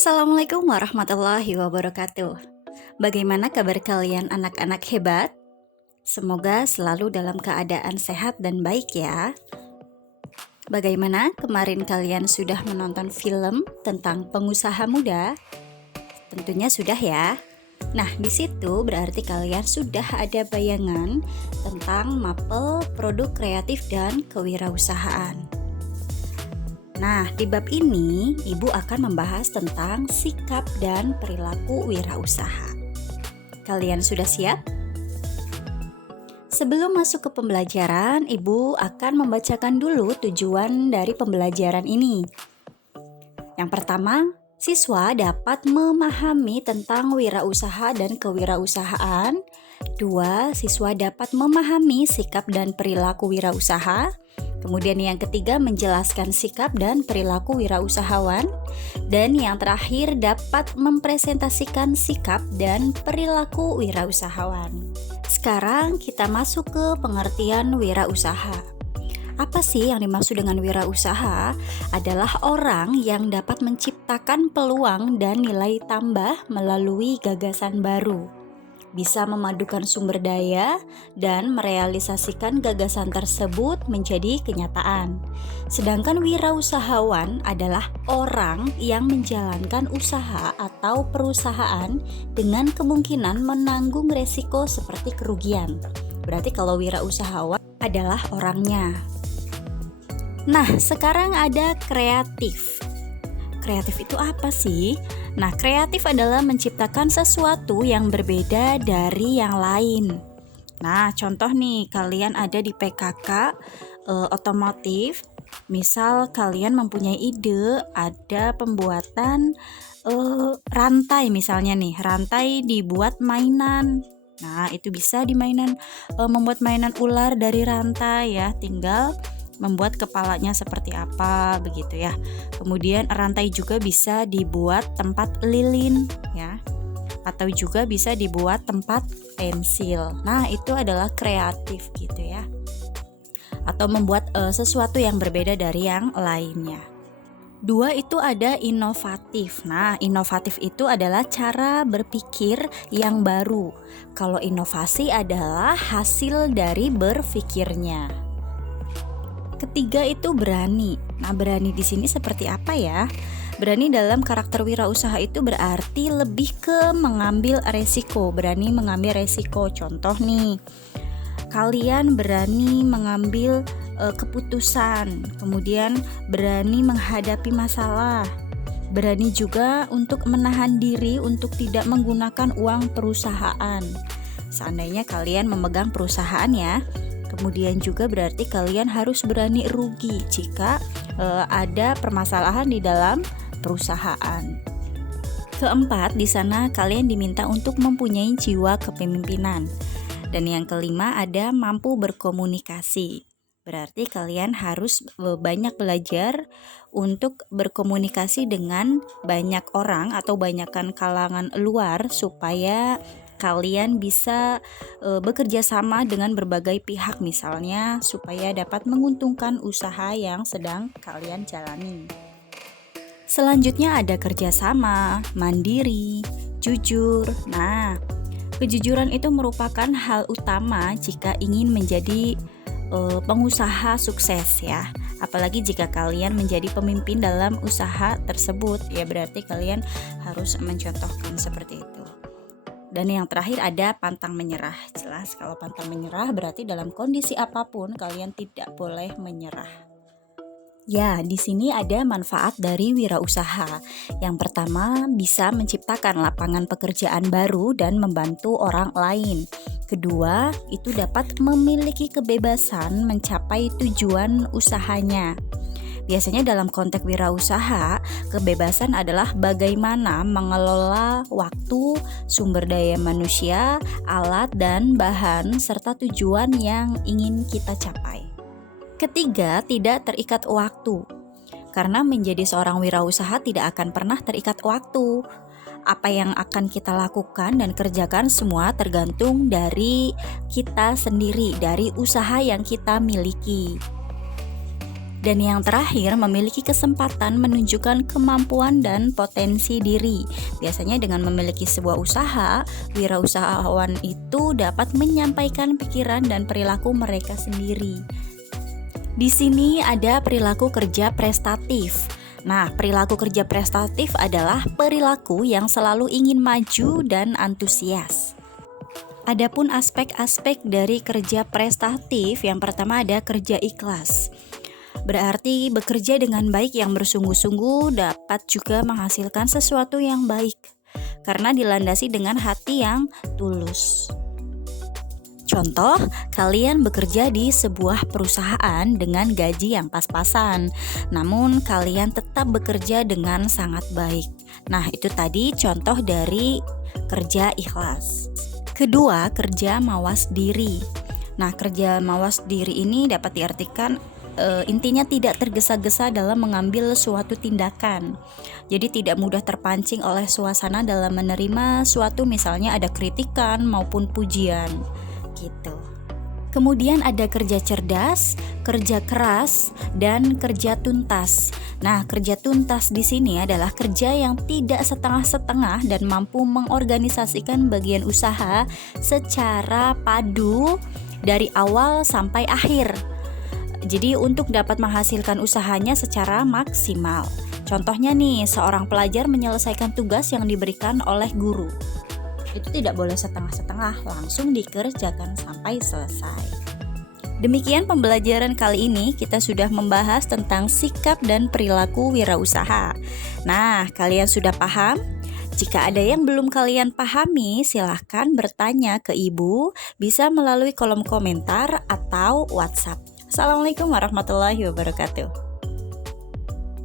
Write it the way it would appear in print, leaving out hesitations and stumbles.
Assalamualaikum warahmatullahi wabarakatuh. Bagaimana kabar kalian anak-anak hebat? Semoga selalu dalam keadaan sehat dan baik ya. Bagaimana kemarin kalian sudah menonton film tentang pengusaha muda? Tentunya sudah ya. Nah, di situ berarti kalian sudah ada bayangan tentang mapel produk kreatif dan kewirausahaan. Nah, di bab ini, Ibu akan membahas tentang sikap dan perilaku wirausaha. Kalian sudah siap? Sebelum masuk ke pembelajaran, Ibu akan membacakan dulu tujuan dari pembelajaran ini. Yang pertama, siswa dapat memahami tentang wirausaha dan kewirausahaan. 2. Siswa dapat memahami sikap dan perilaku wirausaha. Kemudian yang ketiga, menjelaskan sikap dan perilaku wirausahawan. Dan yang terakhir, dapat mempresentasikan sikap dan perilaku wirausahawan. Sekarang kita masuk ke pengertian wirausaha. Apa sih yang dimaksud dengan wirausaha? Adalah orang yang dapat menciptakan peluang dan nilai tambah melalui gagasan baru, bisa memadukan sumber daya dan merealisasikan gagasan tersebut menjadi kenyataan. Sedangkan wirausahawan adalah orang yang menjalankan usaha atau perusahaan dengan kemungkinan menanggung resiko seperti kerugian. Berarti kalau wirausahawan adalah orangnya. Nah, sekarang ada kreatif. Kreatif itu apa sih? Nah, kreatif adalah menciptakan sesuatu yang berbeda dari yang lain. Nah, contoh nih, kalian ada di PKK otomotif. Misal kalian mempunyai ide, ada pembuatan rantai misalnya nih, rantai dibuat mainan. Nah, itu bisa di mainan, membuat mainan ular dari rantai ya, tinggal membuat kepalanya seperti apa begitu ya. Kemudian rantai juga bisa dibuat tempat lilin ya, atau juga bisa dibuat tempat pensil. Nah, itu adalah kreatif gitu ya, atau membuat sesuatu yang berbeda dari yang lainnya. 2 itu ada inovatif. Nah, inovatif itu adalah cara berpikir yang baru. Kalau inovasi adalah hasil dari berpikirnya. Ketiga itu berani. Nah, berani di sini seperti apa ya? Berani dalam karakter wirausaha itu berarti lebih ke mengambil resiko, berani mengambil resiko. Contoh nih, kalian berani mengambil keputusan, kemudian berani menghadapi masalah, berani juga untuk menahan diri untuk tidak menggunakan uang perusahaan. Seandainya kalian memegang perusahaan ya. Kemudian juga berarti kalian harus berani rugi jika ada permasalahan di dalam perusahaan. Keempat, di sana kalian diminta untuk mempunyai jiwa kepemimpinan. Dan yang kelima ada mampu berkomunikasi. Berarti kalian harus banyak belajar untuk berkomunikasi dengan banyak orang atau banyakkan kalangan luar supaya kalian bisa bekerja sama dengan berbagai pihak misalnya supaya dapat menguntungkan usaha yang sedang kalian jalani. Selanjutnya ada kerjasama, mandiri, jujur. Nah, kejujuran itu merupakan hal utama jika ingin menjadi pengusaha sukses ya. Apalagi jika kalian menjadi pemimpin dalam usaha tersebut, ya berarti kalian harus mencontohkan seperti itu. Dan yang terakhir ada pantang menyerah. Jelas kalau pantang menyerah berarti dalam kondisi apapun kalian tidak boleh menyerah. Ya, di sini ada manfaat dari wirausaha. Yang pertama, bisa menciptakan lapangan pekerjaan baru dan membantu orang lain. Kedua, itu dapat memiliki kebebasan mencapai tujuan usahanya. Biasanya dalam konteks wirausaha, kebebasan adalah bagaimana mengelola waktu, sumber daya manusia, alat dan bahan, serta tujuan yang ingin kita capai. Ketiga, tidak terikat waktu. Karena menjadi seorang wirausaha tidak akan pernah terikat waktu. Apa yang akan kita lakukan dan kerjakan semua tergantung dari kita sendiri, dari usaha yang kita miliki. Dan yang terakhir, memiliki kesempatan menunjukkan kemampuan dan potensi diri. Biasanya dengan memiliki sebuah usaha, wirausahawan itu dapat menyampaikan pikiran dan perilaku mereka sendiri. Di sini ada perilaku kerja prestatif. Nah, perilaku kerja prestatif adalah perilaku yang selalu ingin maju dan antusias. Adapun aspek-aspek dari kerja prestatif, yang pertama ada kerja ikhlas. Berarti bekerja dengan baik yang bersungguh-sungguh dapat juga menghasilkan sesuatu yang baik karena dilandasi dengan hati yang tulus. Contoh, kalian bekerja di sebuah perusahaan dengan gaji yang pas-pasan, namun kalian tetap bekerja dengan sangat baik. Nah, itu tadi contoh dari kerja ikhlas. Kedua, kerja mawas diri. Nah, kerja mawas diri ini dapat diartikan intinya tidak tergesa-gesa dalam mengambil suatu tindakan. Jadi tidak mudah terpancing oleh suasana dalam menerima suatu, misalnya ada kritikan maupun pujian gitu. Kemudian ada kerja cerdas, kerja keras, dan kerja tuntas. Nah, kerja tuntas di sini adalah kerja yang tidak setengah-setengah dan mampu mengorganisasikan bagian usaha secara padu dari awal sampai akhir. Jadi untuk dapat menghasilkan usahanya secara maksimal. Contohnya nih, seorang pelajar menyelesaikan tugas yang diberikan oleh guru. Itu tidak boleh setengah-setengah, langsung dikerjakan sampai selesai. Demikian pembelajaran kali ini, kita sudah membahas tentang sikap dan perilaku wirausaha. Nah, kalian sudah paham? Jika ada yang belum kalian pahami, silahkan bertanya ke Ibu, bisa melalui kolom komentar atau WhatsApp. Assalamualaikum warahmatullahi wabarakatuh.